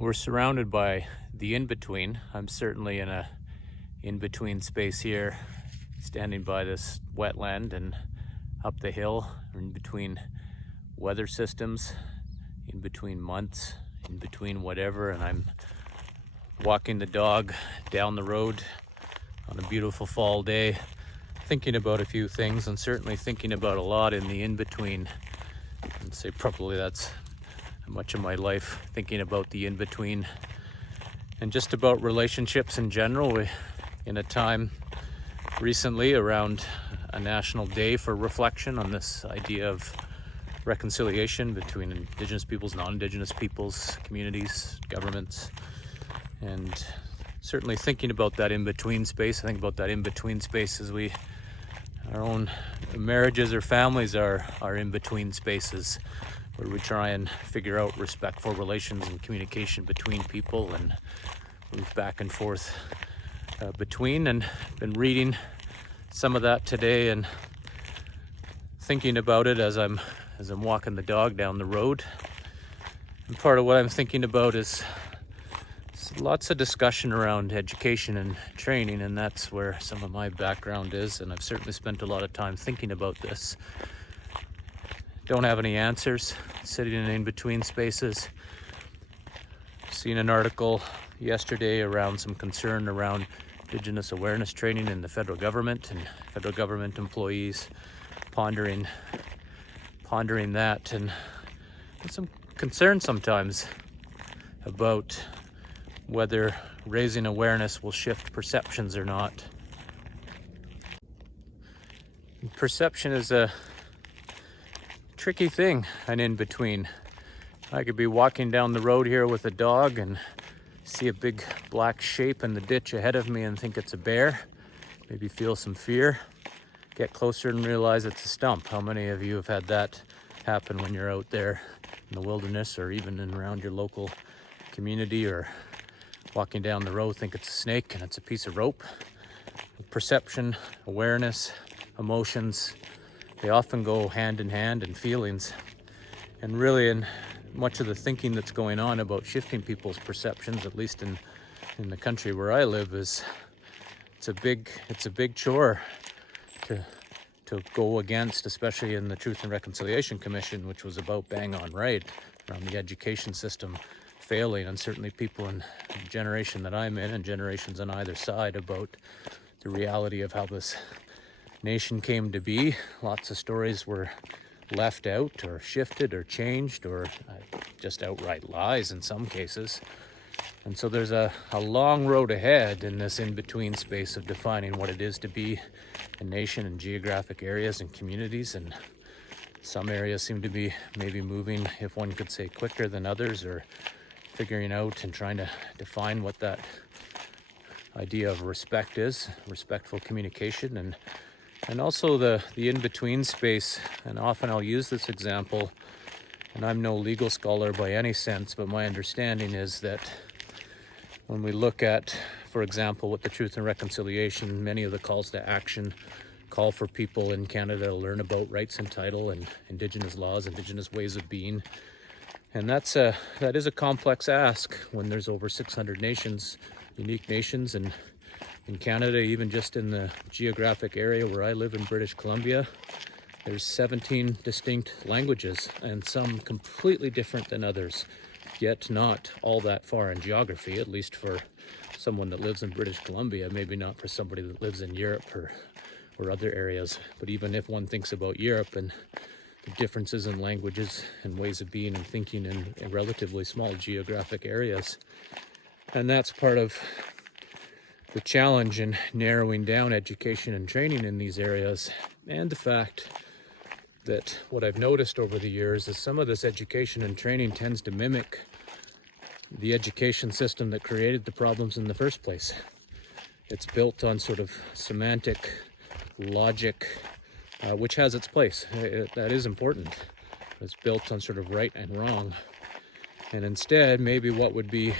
We're surrounded by the in-between. I'm certainly in a in-between space here, standing by this wetland and up the hill, in between weather systems, in between months, in between whatever, and I'm walking the dog down the road on a beautiful fall day, thinking about a few things, and certainly thinking about a lot in the in-between. I'd say probably that's much of my life, thinking about the in-between and just about relationships in general. We, in a time recently around a national day for reflection on this idea of reconciliation between Indigenous peoples, non-Indigenous peoples, communities, governments, and certainly thinking about that in-between space. I think about that in-between space as our own marriages or families are in-between spaces, where we try and figure out respectful relations and communication between people and move back and forth between. And been reading some of that today and thinking about it as I'm walking the dog down the road. And part of what I'm thinking about is lots of discussion around education and training, and that's where some of my background is, and I've certainly spent a lot of time thinking about this. Don't have any answers, sitting in in-between spaces. Seen an article yesterday around some concern around Indigenous awareness training in the federal government and federal government employees, pondering that, and some concern sometimes about whether raising awareness will shift perceptions or not. Perception is a tricky thing, an in-between. I could be walking down the road here with a dog and see a big black shape in the ditch ahead of me and think it's a bear, maybe feel some fear, get closer and realize it's a stump. How many of you have had that happen when you're out there in the wilderness or even in around your local community, or walking down the road, think it's a snake and it's a piece of rope? Perception, awareness, emotions, they often go hand in hand, and feelings. And really, in much of the thinking that's going on about shifting people's perceptions, at least in the country where I live, it's a big chore to go against, especially in the Truth and Reconciliation Commission, which was about bang on right around the education system failing, and certainly people in the generation that I'm in and generations on either side, about the reality of how this nation came to be. Lots of stories were left out or shifted or changed, or just outright lies in some cases. And so there's a long road ahead in this in-between space of defining what it is to be a nation in geographic areas and communities. And some areas seem to be maybe moving, if one could say, quicker than others, or figuring out and trying to define what that idea of respect is, respectful communication, and also the in-between space. And often I'll use this example, and I'm no legal scholar by any sense, but my understanding is that when we look at, for example, what the Truth and Reconciliation, many of the calls to action call for people in Canada to learn about rights and title and Indigenous laws, Indigenous ways of being. And that is a complex ask when there's over 600 nations, unique nations, and in Canada, even just in the geographic area where I live in British Columbia, there's 17 distinct languages, and some completely different than others, yet not all that far in geography, at least for someone that lives in British Columbia, maybe not for somebody that lives in Europe or other areas. But even if one thinks about Europe and the differences in languages and ways of being and thinking in relatively small geographic areas, and that's part of the challenge in narrowing down education and training in these areas. And the fact that what I've noticed over the years is some of this education and training tends to mimic the education system that created the problems in the first place. It's built on sort of semantic logic, which has its place. That is important. It's built on sort of right and wrong. And instead, maybe what would be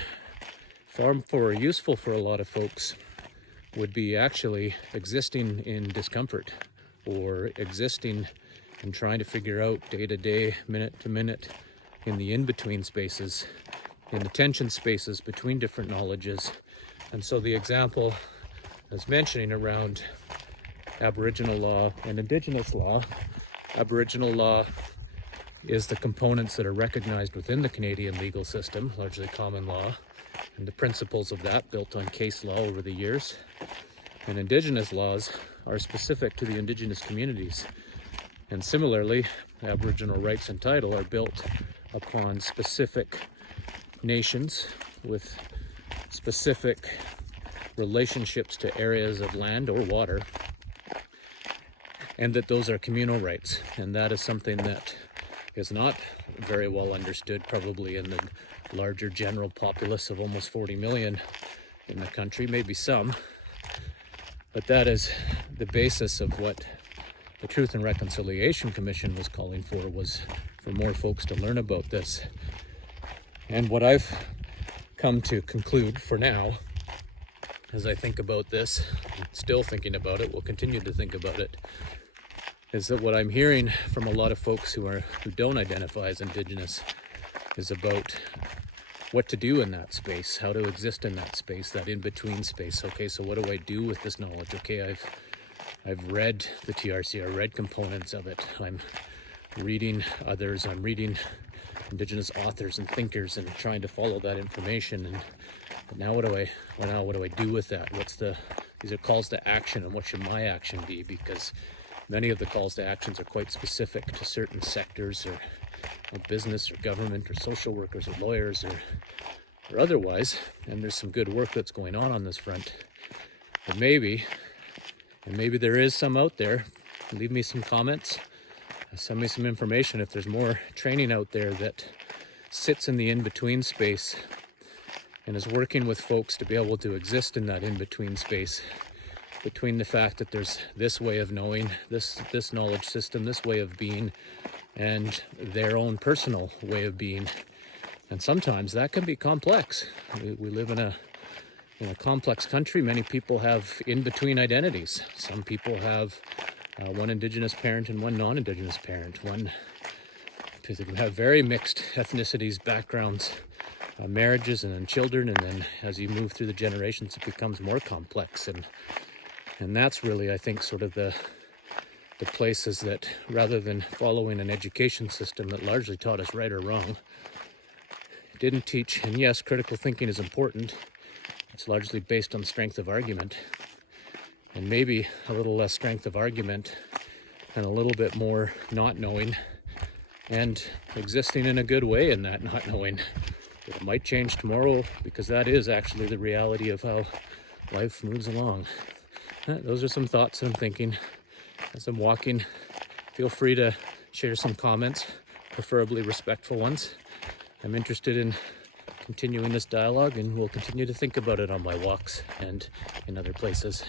far more useful for a lot of folks would be actually existing in discomfort, or existing and trying to figure out day to day, minute to minute, in the in-between spaces, in the tension spaces between different knowledges. And so the example I was mentioning around Aboriginal law and Indigenous law, Aboriginal law is the components that are recognized within the Canadian legal system, largely common law, and the principles of that built on case law over the years. And Indigenous laws are specific to the Indigenous communities. And similarly, Aboriginal rights and title are built upon specific nations with specific relationships to areas of land or water, and that those are communal rights. And that is something that is not very well understood probably in the larger general populace of almost 40 million in the country, maybe some, but that is the basis of what the Truth and Reconciliation Commission was calling for, was for more folks to learn about this. And what I've come to conclude for now, as I think about this, still thinking about it, will continue to think about it, is that what I'm hearing from a lot of folks who don't identify as Indigenous is about what to do in that space, how to exist in that space, that in-between space. Okay, so what do I do with this knowledge? Okay, I've read the TRC, I read components of it. I'm reading others, I'm reading Indigenous authors and thinkers and trying to follow that information. And now what do I do with that? These are calls to action, and what should my action be? Because many of the calls to actions are quite specific to certain sectors or business or government or social workers or lawyers or otherwise. And there's some good work that's going on this front. But maybe there is some out there. Leave me some comments. Send me some information if there's more training out there that sits in the in-between space and is working with folks to be able to exist in that in-between space between the fact that there's this way of knowing, this knowledge system, this way of being, and their own personal way of being. And sometimes that can be complex. We live in a complex country. Many people have in-between identities. Some people have one Indigenous parent and one non-Indigenous parent. Because they can have very mixed ethnicities, backgrounds, marriages, and then children. And then as you move through the generations, it becomes more complex. And that's really, I think, sort of the places that, rather than following an education system that largely taught us right or wrong, didn't teach. And yes, critical thinking is important. It's largely based on strength of argument, and maybe a little less strength of argument and a little bit more not knowing and existing in a good way in that not knowing. It might change tomorrow, because that is actually the reality of how life moves along. Those are some thoughts I'm thinking as I'm walking. Feel free to share some comments, preferably respectful ones. I'm interested in continuing this dialogue, and will continue to think about it on my walks and in other places.